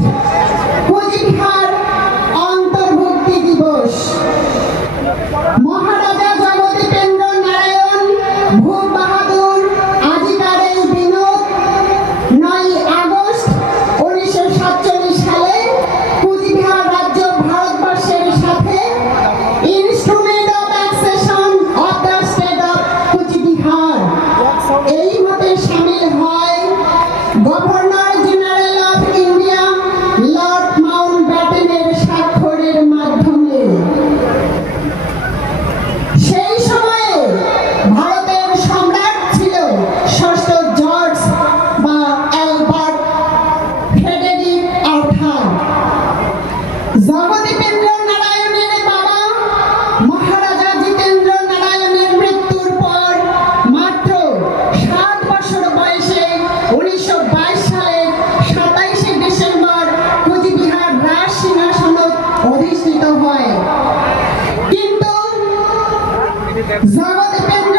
What? Thank you.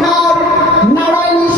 Cooch Behar Narayani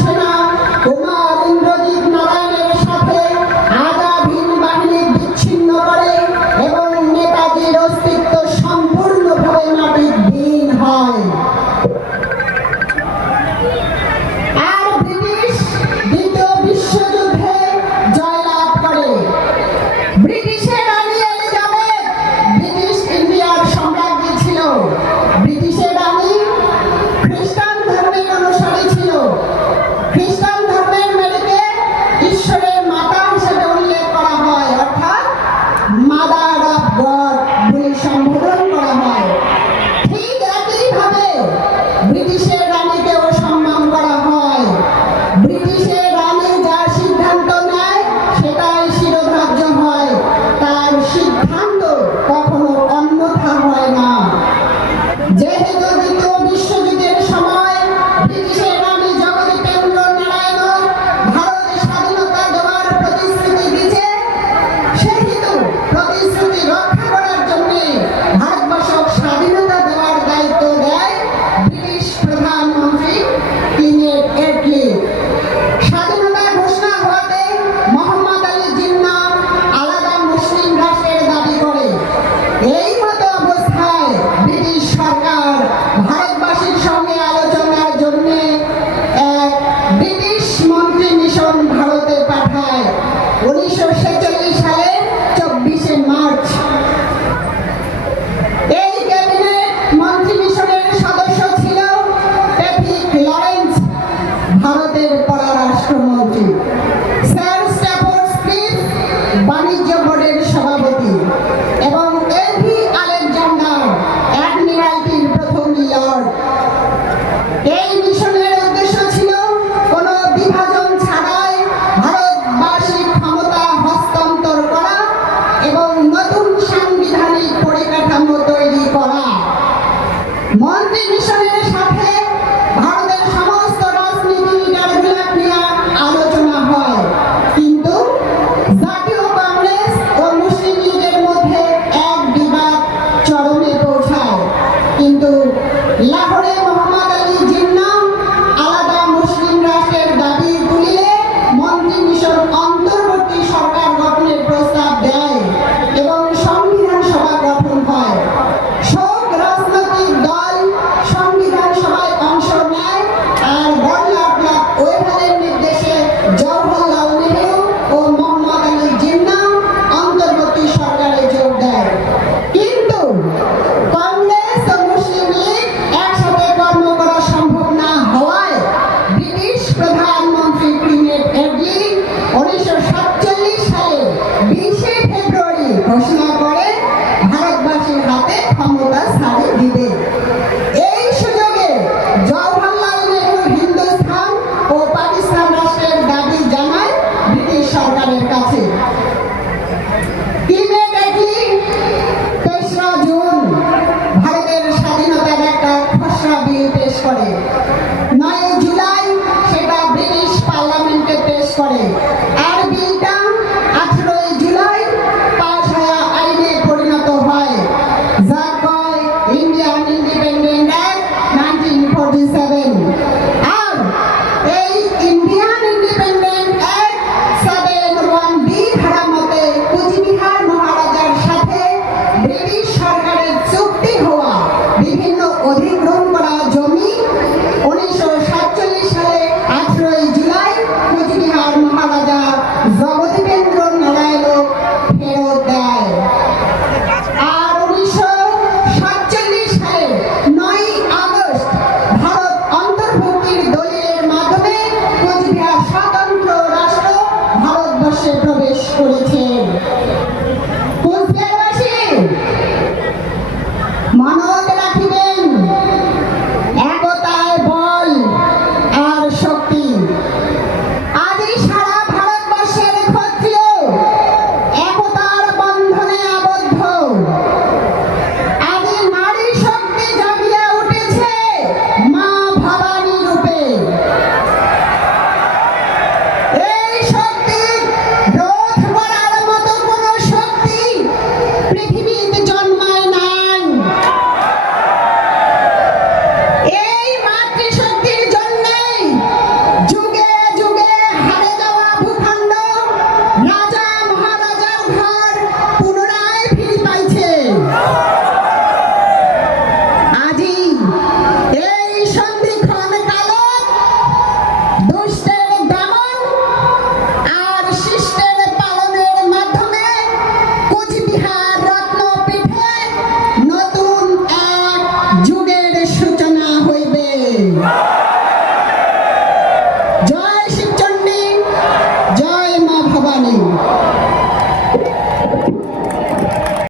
Дождь